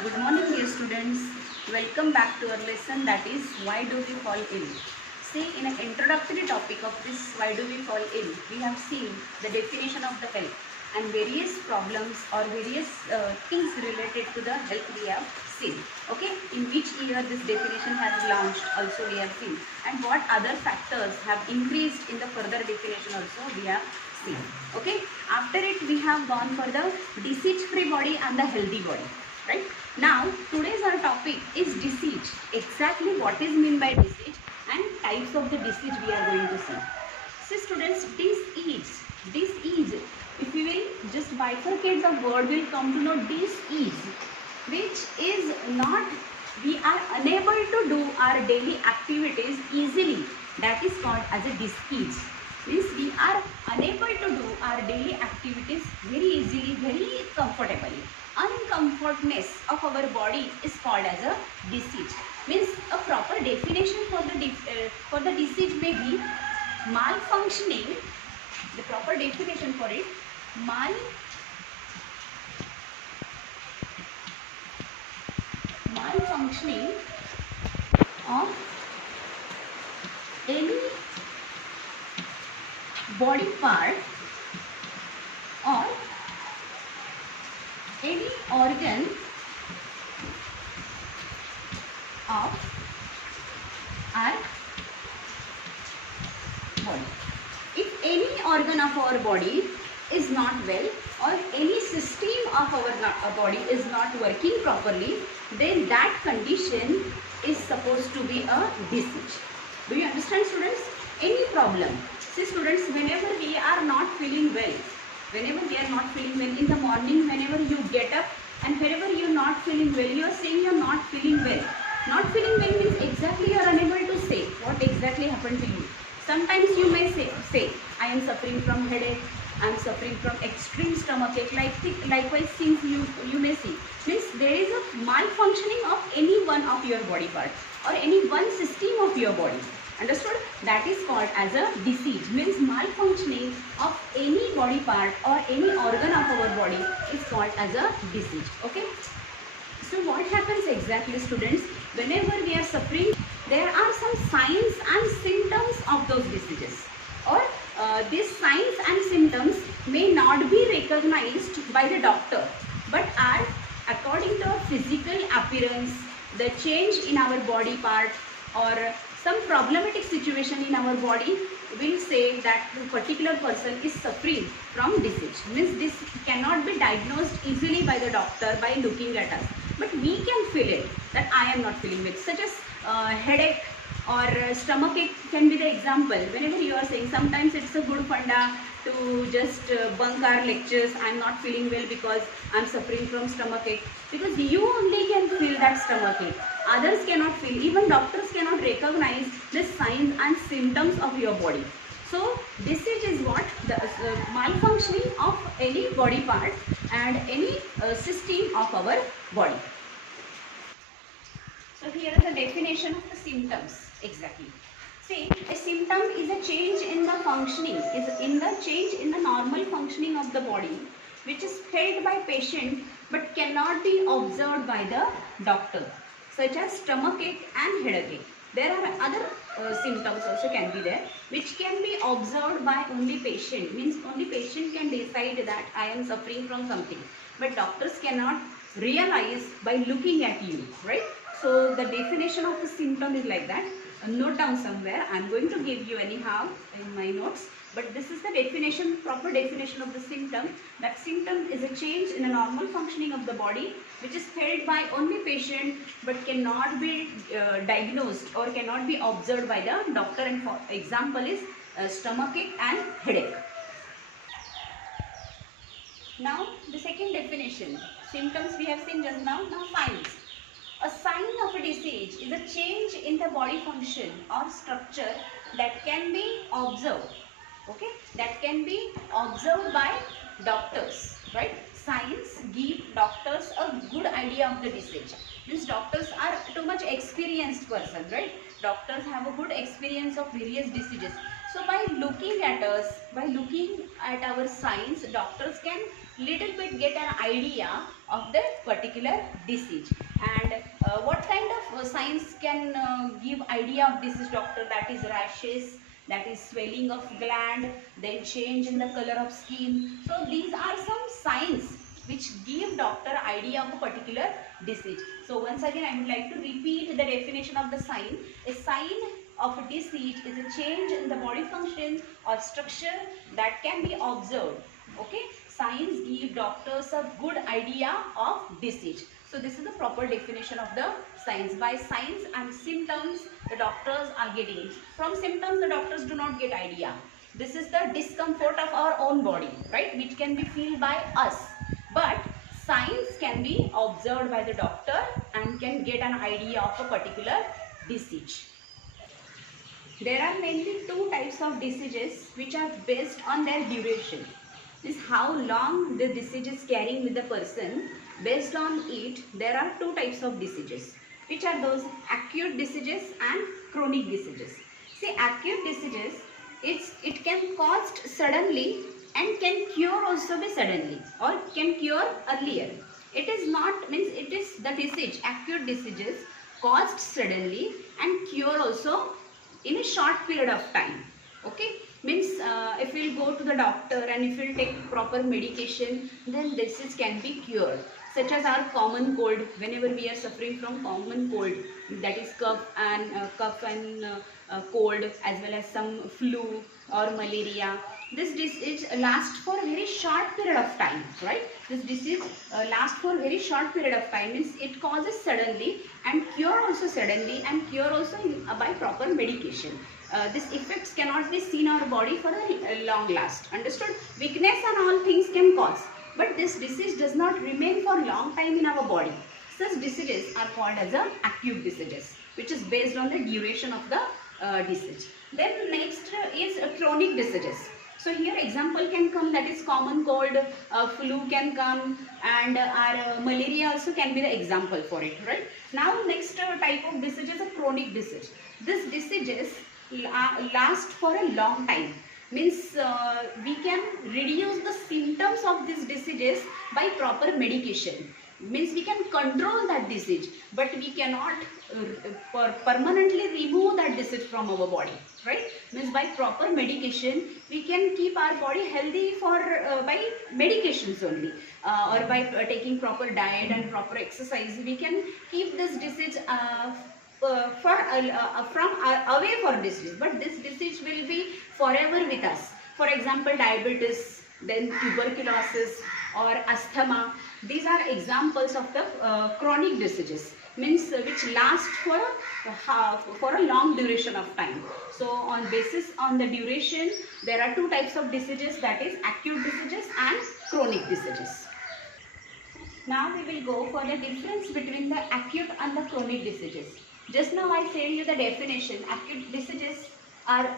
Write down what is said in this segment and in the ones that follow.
Good morning, dear students. Welcome back to our lesson, that is why do we fall ill. See, in an introductory topic of this why do we fall ill, we have seen the definition of the health and various problems or various things related to the health we have seen. Okay, in which year this definition has launched also we have seen, and what other factors have increased in the further definition also we have seen. Okay, after it we have gone for the disease free body and the healthy body, right? Now today's our topic is disease. Exactly what is mean by disease and types of the disease we are going to see. See students, disease, if we will just bifurcate the word, will come to know disease, which is not, we are unable to do our daily activities easily, that is called as a disease. Means we are unable to do our daily activities very easily, very comfortably. Uncomfortness of our body is called as a disease. Means a proper definition for the disease may be malfunctioning. The proper definition for it, malfunctioning of any body part or any organ of our body. If any organ of our body is not well or any system of our body is not working properly, then that condition is supposed to be a disease. Do you understand, students? Any problem. See students, whenever we are not feeling well, in the morning, whenever you get up and whenever you are not feeling well, you are saying you are not feeling well. Not feeling well means exactly you are unable to say what exactly happened to you. Sometimes you may say I am suffering from headache, I am suffering from extreme stomachache, likewise things you may see. Means there is a malfunctioning of any one of your body part or any one system of your body. Understood? That is called as a disease. Means malfunctioning of any body part or any organ of our body is called as a disease. Okay? So what happens exactly, students? Whenever we are suffering, there are some signs and symptoms of those diseases, or these signs and symptoms may not be recognized by the doctor, but are according to our physical appearance, the change in our body part or some problematic situation in our body will say that a particular person is suffering from disease. Means this cannot be diagnosed easily by the doctor by looking at us, but we can feel it that I am not feeling well, such as headache or stomach ache can be the example. Whenever you are saying, sometimes it's a good funda to just bunk our lectures, I am not feeling well because I am suffering from stomach ache, because you only can feel that stomach ache. Others cannot feel, even doctors cannot recognize the signs and symptoms of your body. So disease is what? The malfunctioning of any body part and any system of our body. So here is the definition of the symptoms exactly. See, a symptom is a change in the functioning, change in the normal functioning of the body, which is felt by patient but cannot be observed by the doctor, such as stomach ache and headache. There are other symptoms also can be there, which can be observed by only patient. Means only patient can decide that I am suffering from something, but doctors cannot realize by looking at you, right? So the definition of the symptom is like that. Note down somewhere. I am going to give you anyhow in my notes. But this is the definition, proper definition of the symptom. That symptom is a change in a normal functioning of the body, which is felt by only patient but cannot be diagnosed or cannot be observed by the doctor. And for example is stomach ache and headache. Now the second definition. Symptoms we have seen just now. Now signs. A sign of a disease is a change in the body function or structure that can be observed. Okay, that can be observed by doctors, right? Signs give doctors a good idea of the disease. Means doctors are too much experienced person, right? Doctors have a good experience of various diseases. So by looking at us, by looking at our signs, doctors can little bit get an idea of the particular disease. And what kind of signs can give idea of disease, doctor? That is rashes, that is swelling of gland, then change in the color of skin. So these are some signs which give doctor idea of a particular disease. So once again I would like to repeat the definition of the sign. A sign of a disease is a change in the body function or structure that can be observed. Okay, signs give doctors a good idea of disease. So this is the proper definition of the signs. By signs and symptoms the doctors are getting. From symptoms the doctors do not get idea. This is the discomfort of our own body, right, which can be felt by us. But signs can be observed by the doctor and can get an idea of a particular disease. There are mainly two types of diseases which are based on their duration. Means how long the disease is carrying with the person. Based on it, there are two types of diseases. Which are those? Acute diseases and chronic diseases. See, acute diseases, it can caused suddenly and can cure also be suddenly or can cure earlier. It is not, means it is the disease, acute diseases caused suddenly and cure also in a short period of time. Okay, means if we will go to the doctor and if we will take proper medication, then disease can be cured. Such as our common cold, whenever we are suffering from common cold, that is cough and cold, as well as some flu or malaria. This disease lasts for a very short period of time, right? This disease lasts for a very short period of time, means it causes suddenly and cure also suddenly and cure also by proper medication. These effects cannot be seen in our body for a long last. Understood? Weakness and all things can cause, but this disease does not remain for long time in our body. Such diseases are called as acute diseases, which is based on the duration of the disease. Then next is chronic diseases. So here example can come, that is common cold, flu can come, and our malaria also can be the example for it, right? Now next type of disease is a chronic disease. This diseases last for a long time. Means we can reduce the symptoms of these diseases by proper medication. Means we can control that disease, but we cannot permanently remove that disease from our body, right? Means by proper medication we can keep our body healthy for by medications only, or by taking proper diet and proper exercise we can keep this disease away for disease, but this disease will be forever with us. For example, diabetes, then tuberculosis or asthma. These are examples of the chronic diseases, means which last for a long duration of time. So on basis on the duration, there are two types of diseases, that is acute diseases and chronic diseases. Now we will go for the difference between the acute and the chronic diseases. Just now I said you the definition. Acute diseases are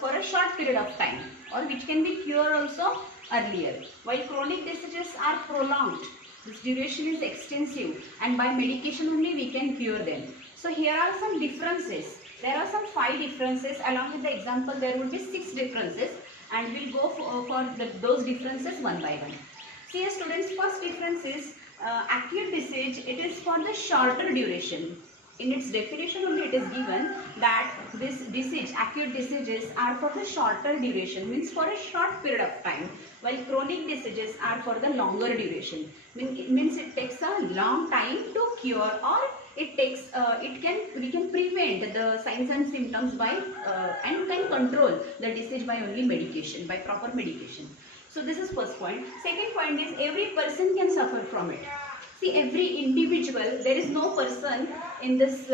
for a short period of time, or which can be cured also earlier, while chronic diseases are prolonged. This duration is extensive and by medication only we can cure them. So here are some differences. There are some 5 differences. Along with the example there would be 6 differences, and we will go for those differences one by one. See students, first difference is acute disease, it is for the shorter duration. In its definition only it is given that this disease, acute diseases are for the shorter duration, means for a short period of time, while chronic diseases are for the longer duration. Means it takes a long time to cure, or it takes we can prevent the signs and symptoms by and can control the disease by only medication, by proper medication. So this is first point. Second point is every person can suffer from it. See, every individual, there is no person in this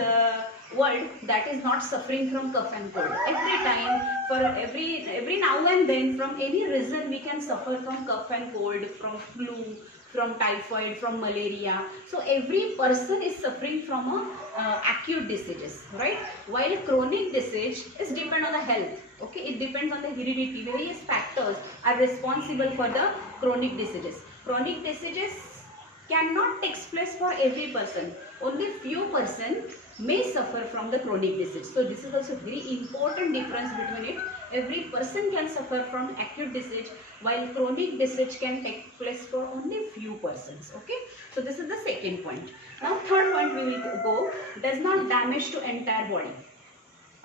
world that is not suffering from cough and cold. Every time, for every now and then, from any reason we can suffer from cough and cold, from flu, from typhoid, from malaria. So every person is suffering from acute diseases, right? While chronic disease is depend on the health. Okay, it depends on the heredity. Various factors are responsible for the chronic diseases. Chronic diseases cannot take place for every person. Only few person may suffer from the chronic disease. So this is also very important difference between it. Every person can suffer from acute disease, while chronic disease can take place for only few persons. Okay, so this is the second point. Now third point we will go, does not damage to entire body.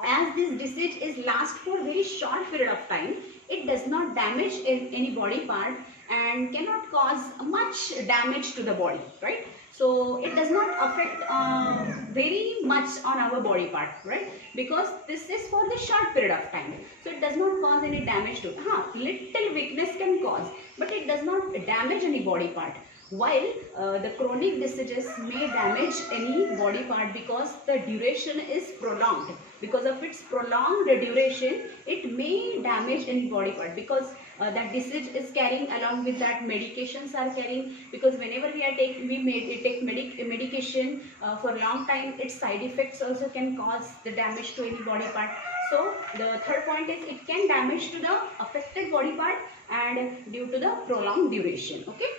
As this disease is last for very short period of time, it does not damage any body part and cannot cause much damage to the body, right? So it does not affect very much on our body part, right? Because this is for the short period of time, so it does not cause any damage to it. Little weakness can cause, but it does not damage any body part. While the chronic diseases may damage any body part because the duration is prolonged. Because of its prolonged duration, it may damage any body part, because that disease is carrying, along with that medications are carrying, because whenever we take medication for long time, its side effects also can cause the damage to any body part. So the third point is, it can damage to the affected body part and due to the prolonged duration. Okay.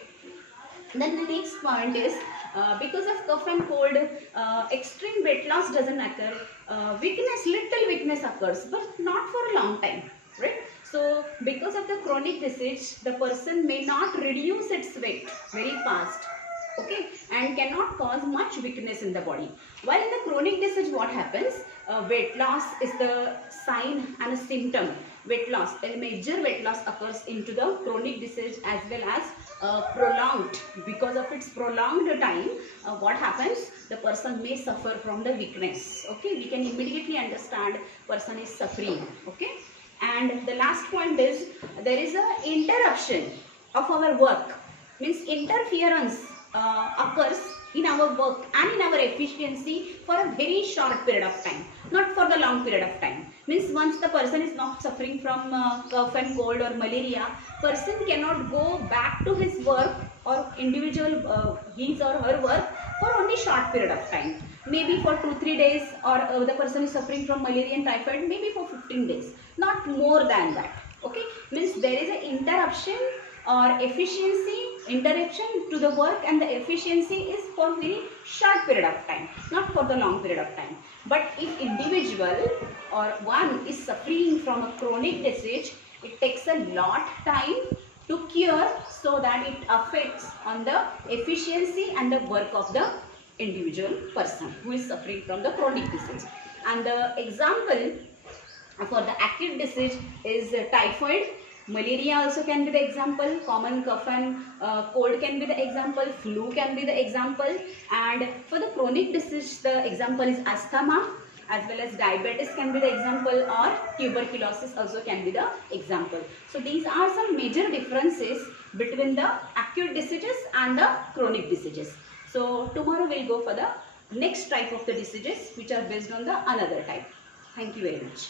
Then the next point is, because of cough and cold, extreme weight loss doesn't occur. Little weakness occurs, but not for a long time, right? So because of the chronic disease, the person may not reduce its weight very fast, okay, and cannot cause much weakness in the body. While in the chronic disease, what happens? Weight loss is the sign and a symptom. Weight loss, a major weight loss occurs into the chronic disease, as well as prolonged. Because of its prolonged time, what happens? The person may suffer from the weakness. Okay, we can immediately understand person is suffering. Okay, and the last point is, there is a interruption of our work. Means interference occurs in our work and in our efficiency for a very short period of time, not for the long period of time. Means once the person is not suffering from cough and cold or malaria, person cannot go back to his work or individual his or her work for only short period of time. Maybe for 2-3 days, or the person is suffering from malaria and typhoid, maybe for 15 days, not more than that. Okay, means there is an interruption or interruption to the work, and the efficiency is for very short period of time, not for the long period of time. But if individual or one is suffering from a chronic disease, it takes a lot time to cure, so that it affects on the efficiency and the work of the individual person who is suffering from the chronic disease. And the example for the acute disease is typhoid. Malaria also can be the example, common cough and cold can be the example, flu can be the example, and for the chronic disease, the example is asthma, as well as diabetes can be the example, or tuberculosis also can be the example. So these are some major differences between the acute diseases and the chronic diseases. So tomorrow we'll go for the next type of the diseases which are based on the another type. Thank you very much.